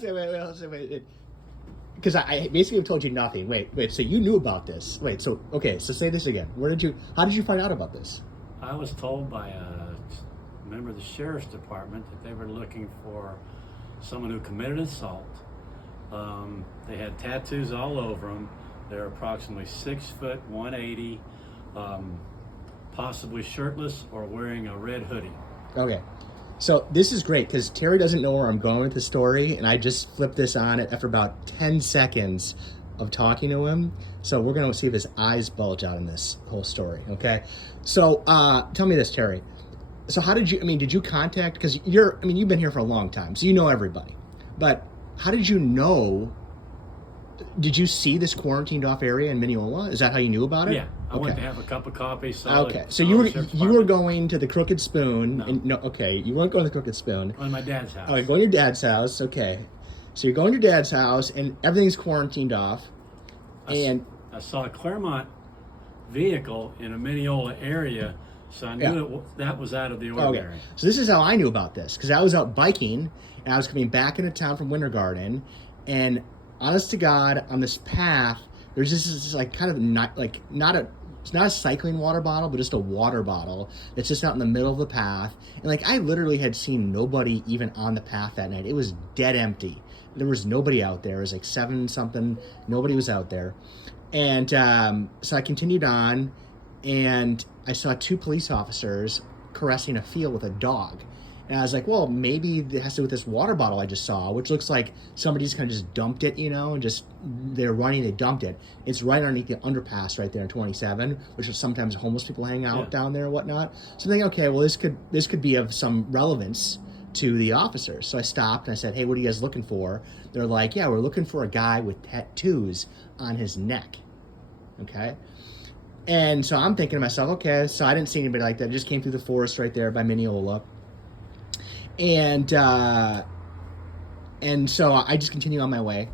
wait. Because I basically have told you nothing. Wait. So you knew about this? Wait. So okay. So say this again. How did you find out about this? I was told by a member of the sheriff's department that they were looking for someone who committed assault. They had tattoos all over them. They're approximately 6 foot, 180, possibly shirtless or wearing a red hoodie. Okay. So this is great because Terry doesn't know where I'm going with the story, and I just flipped this on it after about 10 seconds of talking to him. So we're going to see if his eyes bulge out in this whole story, okay? So tell me this, Terry. So did you contact, because you've been here for a long time, so you know everybody. But how did you know, did you see this quarantined off area in Mineola? Is that how you knew about it? Yeah, I went to have a cup of coffee. So you were going to the Crooked Spoon. No. You weren't going to the Crooked Spoon. On my dad's house. Oh, you're going to your dad's house. Okay, so you're going to your dad's house, and everything's quarantined off. I saw a Claremont vehicle in a Mineola area, so I knew that was out of the ordinary. Okay. So this is how I knew about this, because I was out biking, and I was coming back into town from Winter Garden, and honest to God, on this path, there's this like kind of it's not a cycling water bottle, but just a water bottle that's just out in the middle of the path. And like, I literally had seen nobody even on the path that night. It was dead empty. There was nobody out there. It was like 7 something. Nobody was out there. And so I continued on, and I saw 2 police officers caressing a field with a dog. And I was like, well, maybe it has to do with this water bottle I just saw, which looks like somebody's kind of just dumped it, and just, they're running, they dumped it. It's right underneath the underpass right there in 27, which is sometimes homeless people hang out down there and whatnot. So I'm thinking, okay, well, this could be of some relevance to the officers. So I stopped and I said, hey, what are you guys looking for? They're like, yeah, we're looking for a guy with tattoos on his neck. Okay. And so I'm thinking to myself, okay, so I didn't see anybody like that. I just came through the forest right there by Mineola. And so I just continue on my way.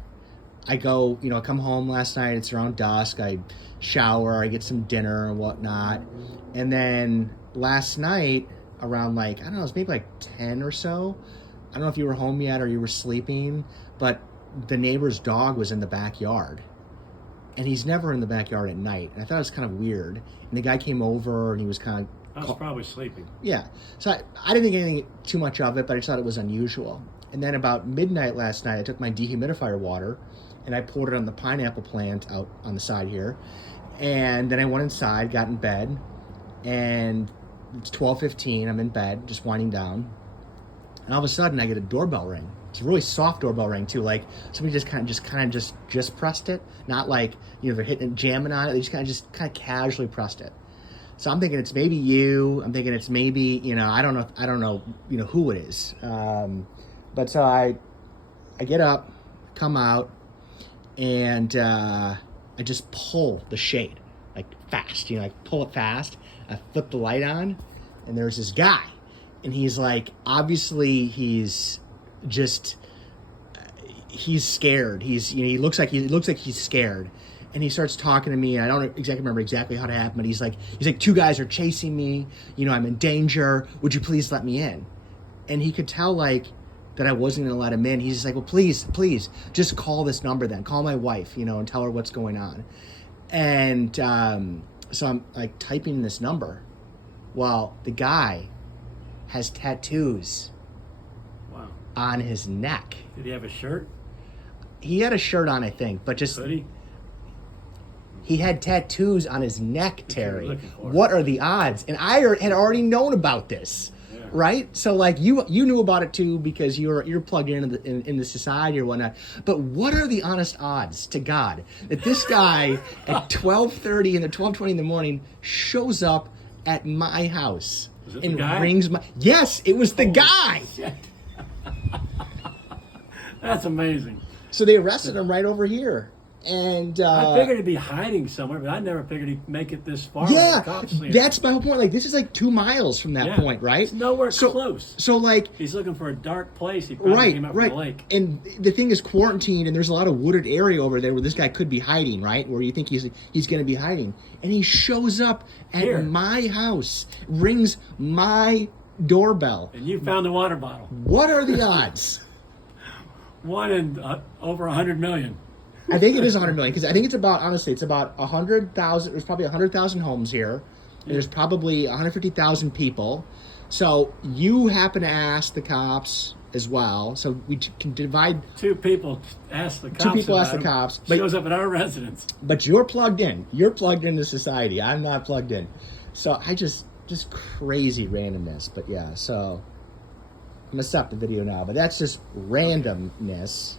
I go, I come home last night. It's around dusk. I shower. I get some dinner and whatnot. And then last night, around like, I don't know, it was maybe like 10 or so. I don't know if you were home yet or you were sleeping, but the neighbor's dog was in the backyard. And he's never in the backyard at night. And I thought it was kind of weird. And the guy came over and he was kind of... I was probably sleeping. Yeah. So I didn't think anything too much of it, but I just thought it was unusual. And then about midnight last night, I took my dehumidifier water and I poured it on the pineapple plant out on the side here. And then I went inside, got in bed, and it's 12:15. I'm in bed, just winding down. And all of a sudden, I get a doorbell ring. It's a really soft doorbell ring too. Like somebody just kind of pressed it. Not like, they're hitting jamming on it. They just kind of casually pressed it. So I'm thinking it's maybe you. I'm thinking it's maybe, I don't know, who it is. But so I get up, come out, and I just pull the shade, like fast, I pull it fast. I flip the light on, and there's this guy, and he's like, obviously he's scared. He looks like he's scared. And he starts talking to me. I don't exactly remember how it happened, but he's like, 2 guys are chasing me. I'm in danger. Would you please let me in? And he could tell that I wasn't going to let him in. He's just like, well, please, just call this number then. Call my wife, and tell her what's going on. And so I'm like typing this number. Well, the guy has tattoos on his neck. Did he have a shirt? He had a shirt on, I think, but just... Hoodie? He had tattoos on his neck, Terry. What are the odds? And I had already known about this, right? So you knew about it too because you're plugged in the society or whatnot. But what are the honest odds to God that this guy at 12:30 and 12:20 in the morning shows up at my house and rings my? Yes, it was the guy. Shit. That's amazing. So they arrested him right over here. And I figured he'd be hiding somewhere, but I never figured he'd make it this far. Yeah, that's my whole point. This is 2 miles from that point, right? It's nowhere close. So he's looking for a dark place. He probably came up from the lake. And the thing is quarantined, and there's a lot of wooded area over there where this guy could be hiding, right? Where you think he's going to be hiding, and he shows up at my house, rings my doorbell, and you found the water bottle. What are the odds? one in over 100 million. I think it is 100 million because I think it's about, honestly, it's about 100,000. There's probably 100,000 homes here. And there's probably 150,000 people. So you happen to ask the cops as well. So we can divide. Two people ask the cops. Two people ask about the him. cops. But, Shows up at our residence. but you're plugged in. You're plugged into society. I'm not plugged in. So I just crazy randomness. But yeah, so I'm going to stop the video now. But that's just randomness.